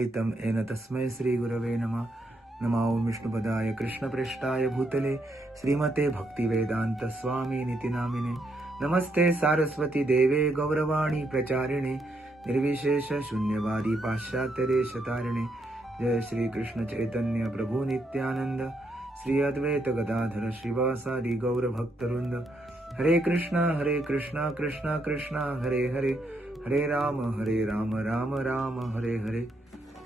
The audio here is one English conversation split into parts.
येन तस्मै श्रीगुरवे नमः। नमो विष्णुपदाय कृष्णप्रेष्ठाय भूतले श्रीमते भक्तिवेदान्तस्वामिनिति नामिने। नमस्ते सारस्वती देवे गौरवाणी प्रचारिणे निर्विशेष शून्यवादी पाश्चात्यदेशतारिणे। जय श्री कृष्ण चैतन्य प्रभु नित्यानंद श्री अद्वैत गदाधर श्रीवासादि गौर भक्तवृंद। हरे कृष्णा कृष्णा कृष्णा हरे हरे, हरे Ram Ram Ram Hare Hare.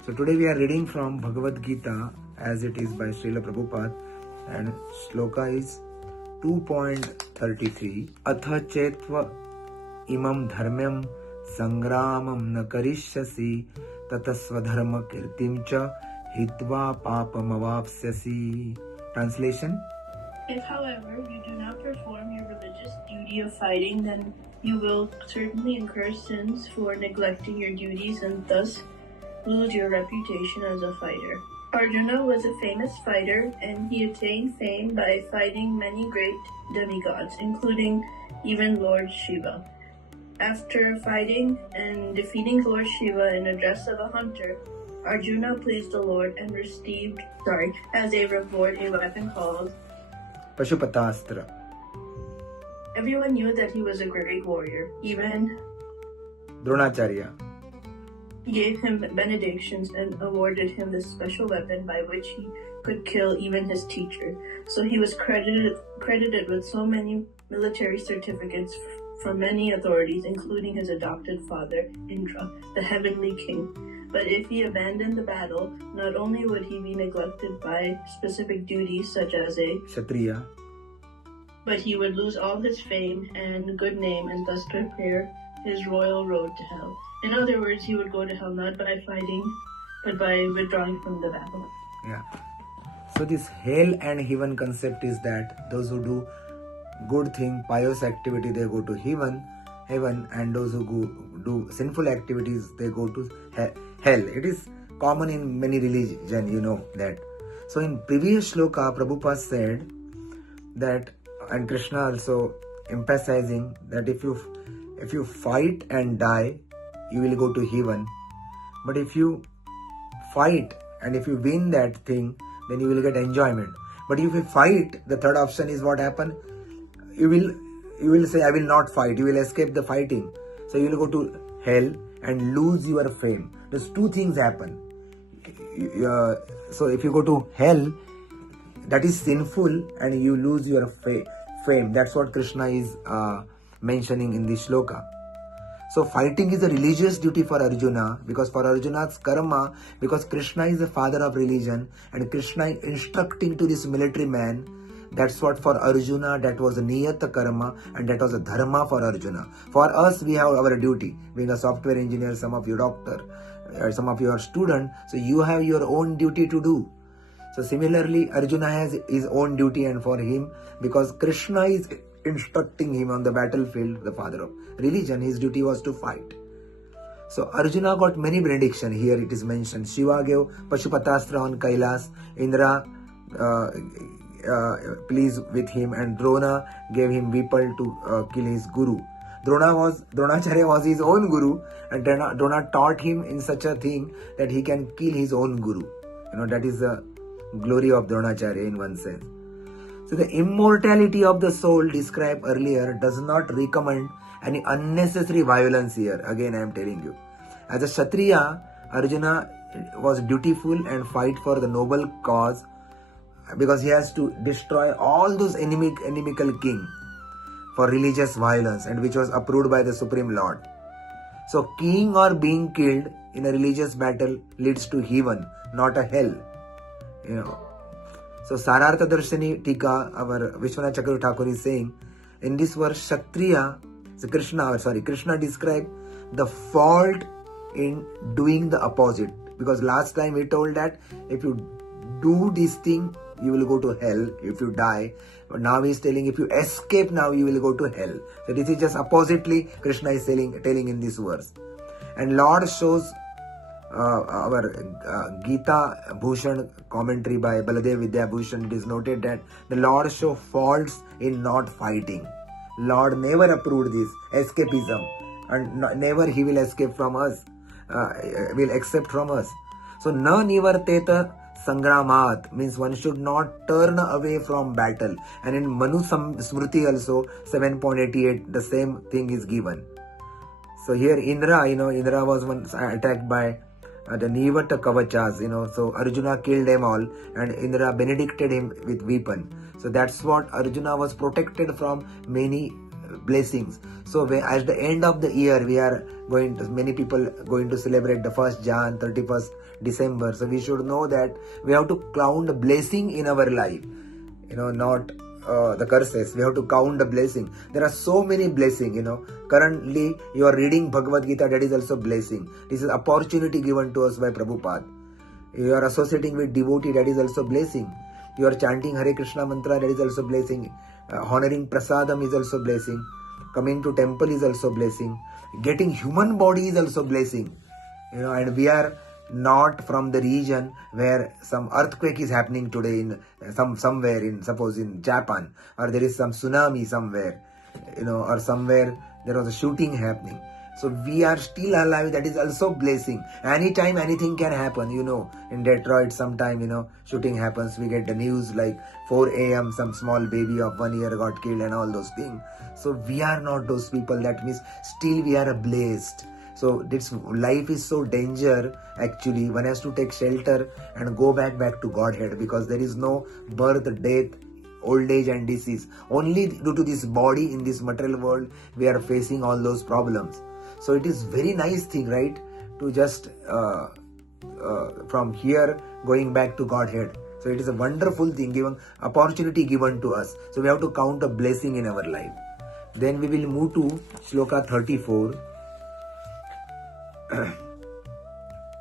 So today we are reading from Bhagavad Gita as it is by Srila Prabhupada, and shloka is 2.33. Atha chetva imam dharmyam sangramam na karishyasi tatasva dharma kirtim cha hitva papamavapsyasi. Translation: If, however, you do not perform your religious duty of fighting, then you will certainly incur sins for neglecting your duties and thus lose your reputation as a fighter. Arjuna was a famous fighter, and he attained fame by fighting many great demigods, including even Lord Shiva. After fighting and defeating Lord Shiva in a dress of a hunter, Arjuna pleased the Lord and received, as a reward, a weapon called Pashupatastra. Everyone knew that he was a great warrior. Even Dronacharya gave him benedictions and awarded him this special weapon by which he could kill even his teacher. So he was credited with so many military certificates from many authorities, including his adopted father, Indra, the heavenly king. But if he abandoned the battle, not only would he be neglected by specific duties such as a kṣatriya, but he would lose all his fame and good name and thus prepare his royal road to hell. In other words, he would go to hell not by fighting, but by withdrawing from the battle. Yeah. So this hell and heaven concept is that those who do good thing, pious activity, they go to heaven, and those who do sinful activities, they go to hell. It is common in many religion, you know that. So in previous shloka, Prabhupada said that, and Kṛṣṇa also emphasizing that if you fight and die, you will go to heaven. But if you fight and if you win that thing, then you will get enjoyment. But if you fight, the third option is what happen? You will say, I will not fight. You will escape the fighting. So you will go to hell and lose your fame. There's two things happen. So if you go to hell, that is sinful and you lose your fame. That's what Kṛṣṇa is mentioning in this shloka. So fighting is a religious duty for Arjuna, because for Arjuna's karma, because Kṛṣṇa is the father of religion and Kṛṣṇa instructing to this military man, that's what for Arjuna, that was a niyata karma and that was a dharma for Arjuna. For us, we have our duty. Being a software engineer, some of you doctor, or some of you are student, so you have your own duty to do. So similarly, Arjuna has his own duty, and for him, because Kṛṣṇa is instructing him on the battlefield, the father of religion, his duty was to fight. So Arjuna got many benediction. Here it is mentioned. Shiva gave Pashupatastra on Kailas, Indra pleased with him, and Drona gave him Vipal to kill his guru. Dronacharya was his own guru, and Drona taught him in such a thing that he can kill his own guru. You know, that is the glory of Dronacharya in one sense. So the immortality of the soul described earlier does not recommend any unnecessary violence here. Again, I am telling you. As a kṣatriya, Arjuna was dutiful and fight for the noble cause, because he has to destroy all those inimical king for religious violence, and which was approved by the Supreme Lord. So king or being killed in a religious battle leads to heaven, not a hell. You know. So Sarartha Darshani Tika, our Vishwanath Chakravarti Thakur is saying, in this verse, Kṛṣṇa described the fault in doing the opposite. Because last time we told that if you do this thing, you will go to hell if you die. But now he is telling if you escape now, you will go to hell. So this is just oppositely Kṛṣṇa is telling in this verse. And Lord shows our Gita Bhushan commentary by Baladev Vidya Bhushan, it is noted that the Lord show faults in not fighting. Lord never approved this escapism, and never he will escape from us, will accept from us. So, na nivarteta sangramat means one should not turn away from battle. And in Manu Smriti also 7.88 the same thing is given. So here Indra, Indra was once attacked by the Nivata Kavachas, so Arjuna killed them all and Indra benedicted him with weapon. So that's what Arjuna was protected from many blessings. So at the end of the year, many people going to celebrate the 1st Jan, 31st December. So we should know that we have to count the blessing in our life, not the curses. We have to count the blessing. There are so many blessings, Currently, you are reading Bhagavad Gita, that is also blessing. This is opportunity given to us by Prabhupada. You are associating with devotee, that is also blessing. You are chanting Hare Krishna mantra, that is also blessing. Honoring prasadam is also blessing. Coming to temple is also blessing. Getting human body is also blessing. And we are not from the region where some earthquake is happening today in somewhere in, suppose in Japan, or there is some tsunami somewhere, or somewhere there was a shooting happening. So we are still alive, that is also blessing. Anytime anything can happen, in Detroit sometime, shooting happens, we get the news like 4 a.m. some small baby of 1 year got killed and all those things. So we are not those people, that means still we are blessed. So this life is so danger, actually one has to take shelter and go back to Godhead, because there is no birth, death, old age and disease. Only due to this body in this material world we are facing all those problems. So it is very nice thing, right, to just from here going back to Godhead. So it is a wonderful thing, opportunity given to us. So we have to count a blessing in our life. Then we will move to Shloka 34.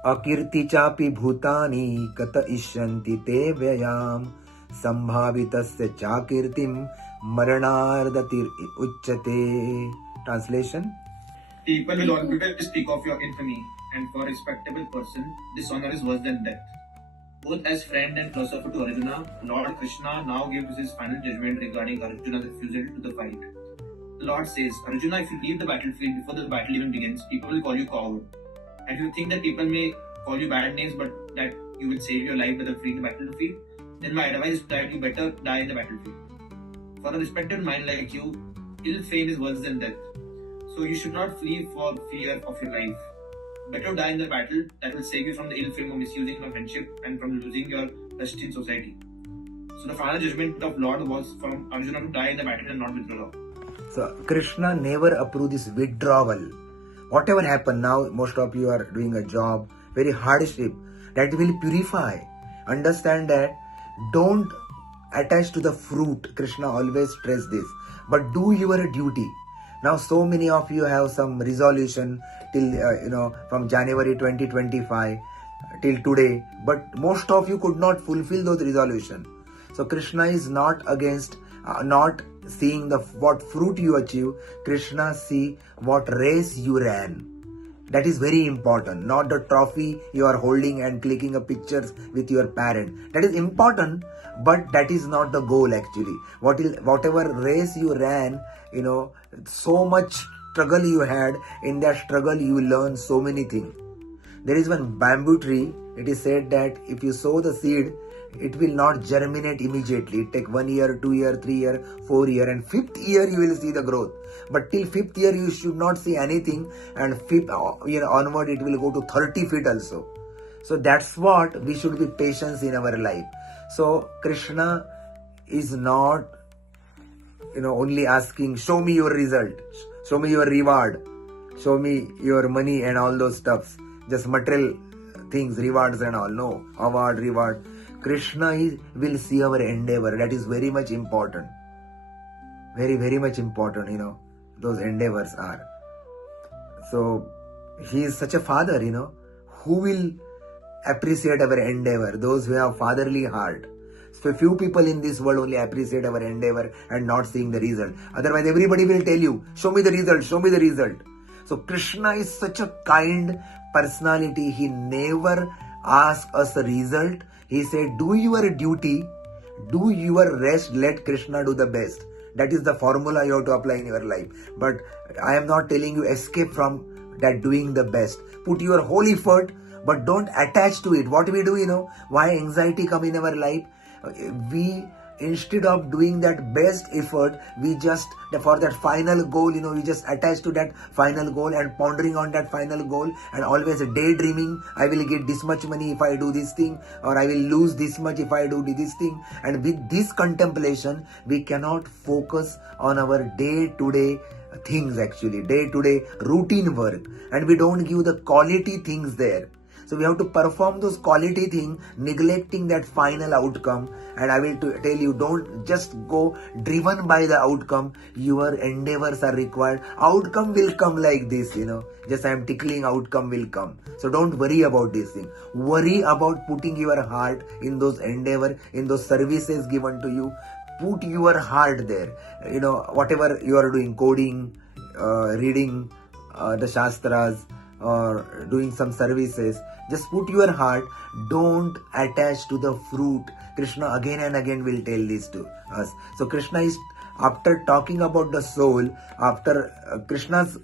Akirti chapi bhutani kata ishyanti te vyayam sambhavitasya chakirtim maranardatir uchyate. Translation: People will always speak of your infamy, and for a respectable person, dishonor is worse than death. Both as friend and philosopher to Arjuna, Lord Kṛṣṇa now gives his final judgment regarding Arjuna's refusal to the fight. The Lord says, Arjuna, if you leave the battlefield before the battle even begins, people will call you coward. And if you think that people may call you bad names, but that you will save your life by the fleeing the battlefield, then my advice is that you better die in the battlefield. For a respected mind like you, ill fame is worse than death. So you should not flee for fear of your life. Better die in the battle, that will save you from the ill fame of misusing your friendship and from losing your trust in society. So the final judgment of Lord was from Arjuna to die in the battle and not withdraw. So Kṛṣṇa never approved this withdrawal. Whatever happened now, most of you are doing a job, very hardship, that will purify. Understand that. Don't attach to the fruit. Kṛṣṇa always stress this. But do your duty. Now so many of you have some resolution till, from January 2025 till today. But most of you could not fulfill those resolutions. So Kṛṣṇa is not against, not seeing what fruit you achieve. Kṛṣṇa see what race you ran. That is very important. Not the trophy you are holding and clicking a pictures with your parent. That is important, but that is not the goal actually. Whatever race you ran, so much struggle you had. In that struggle you learn so many things. There is one bamboo tree. It is said that if you sow the seed, it will not germinate immediately. It take 1 year, 2 year, 3 year, 4 year, and 5th year you will see the growth. But till 5th year you should not see anything, and 5th year onward it will go to 30 feet also. So that's what we should be patient in our life. So Kṛṣṇa is not, only asking, show me your result, show me your reward, show me your money and all those stuffs, just material things, rewards and all. No, award, reward. Kṛṣṇa will see our endeavor. That is very much important. Very, very much important, those endeavors are. So, he is such a father, who will appreciate our endeavor? Those who have fatherly heart. So, few people in this world only appreciate our endeavor and not seeing the result. Otherwise, everybody will tell you, show me the result, show me the result. So, Kṛṣṇa is such a kind personality. He never asks us a result. He said, do your duty, do your rest, let Kṛṣṇa do the best. That is the formula you have to apply in your life. But I am not telling you escape from that doing the best. Put your whole effort, but don't attach to it. What we do, why anxiety come in our life? We, instead of doing that best effort, we just, for that final goal, we just attach to that final goal and pondering on that final goal and always daydreaming, I will get this much money if I do this thing, or I will lose this much if I do this thing. And with this contemplation, we cannot focus on our day-to-day things, actually, day-to-day routine work, and we don't give the quality things there. So we have to perform those quality things, neglecting that final outcome. And I will tell you, don't just go driven by the outcome. Your endeavors are required. Outcome will come like this, Just I am tickling, outcome will come. So don't worry about this thing. Worry about putting your heart in those endeavor, in those services given to you. Put your heart there. Whatever you are doing, coding, reading the Shastras, or doing some services, just put your heart. Don't attach to the fruit. Kṛṣṇa again and again will tell this to us. So Kṛṣṇa is, after talking about the soul, after Kṛṣṇa's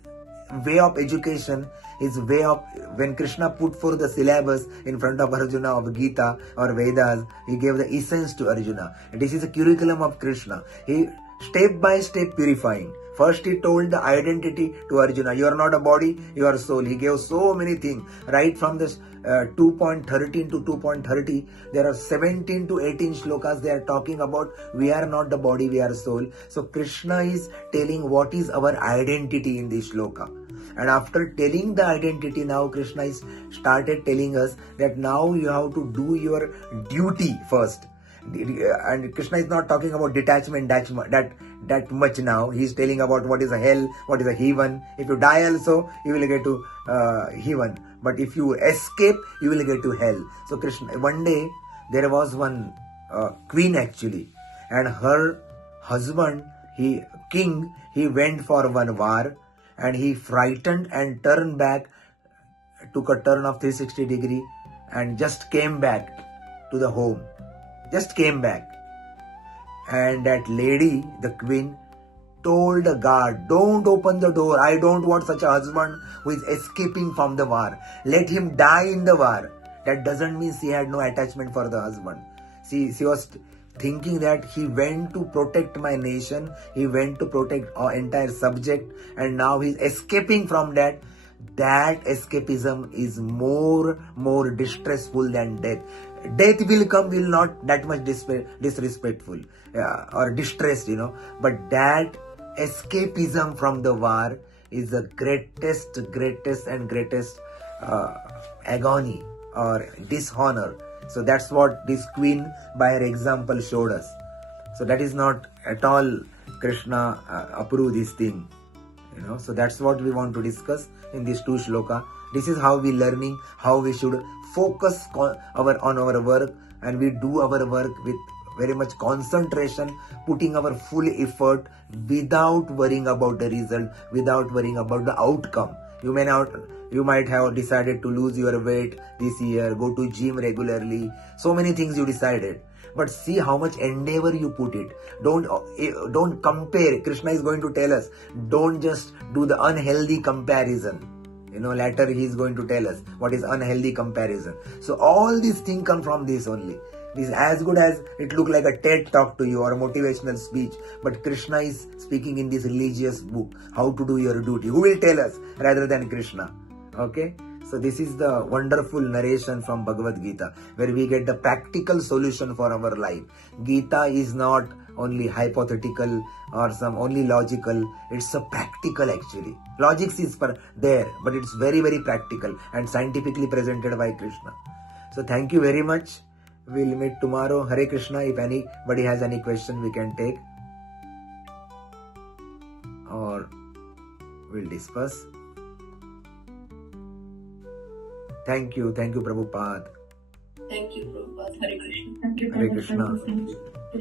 way of education, his way of, when Kṛṣṇa put forth the syllabus in front of Arjuna of Gita or Vedas, he gave the essence to Arjuna. This is a curriculum of Kṛṣṇa. He step by step purifying. First he told the identity to Arjuna. You are not a body, you are soul. He gave so many things. Right from this 2.13 to 2.30, there are 17 to 18 shlokas they are talking about. We are not the body, we are soul. So Kṛṣṇa is telling what is our identity in this shloka. And after telling the identity, now Kṛṣṇa is started telling us that now you have to do your duty first. And Kṛṣṇa is not talking about detachment that much now. He is telling about what is a hell, what is a heaven. If you die also, you will get to heaven. But if you escape, you will get to hell. So Kṛṣṇa, one day there was one queen actually, and her husband, king, he went for one war, and he frightened and turned back, took a turn of 360 degree and just came back to the home. Just came back. And that lady, the queen, told the guard, don't open the door. I don't want such a husband who is escaping from the war. Let him die in the war. That doesn't mean she had no attachment for the husband. She was thinking that he went to protect my nation. He went to protect our entire subject. And now he's escaping from that. That escapism is more distressful than death. Death will come, will not that much disrespectful or distressed, But that escapism from the war is the greatest agony or dishonor. So that's what this queen by her example showed us. So that is not at all Kṛṣṇa approve this thing. So that's what we want to discuss in these two shloka. This is how we learning, how we should focus on our work, and we do our work with very much concentration, putting our full effort without worrying about the result, without worrying about the outcome. You might have decided to lose your weight this year, go to gym regularly, so many things you decided. But see how much endeavor you put it. Don't compare. Kṛṣṇa is going to tell us, don't just do the unhealthy comparison. Later he is going to tell us what is unhealthy comparison. So all these things come from this only. This is as good as it look like a TED talk to you or a motivational speech. But Kṛṣṇa is speaking in this religious book, how to do your duty. Who will tell us rather than Kṛṣṇa? Okay? So this is the wonderful narration from Bhagavad Gita, where we get the practical solution for our life. Gita is not only hypothetical or some only logical. It's a practical actually. Logics is there, but it's very practical and scientifically presented by Kṛṣṇa. So thank you very much. We'll meet tomorrow. Hare Kṛṣṇa. If anybody has any question, we can take or we'll discuss. Thank you, Prabhupada. Thank you, Prabhupada. Hare Krishna. Hare Krishna.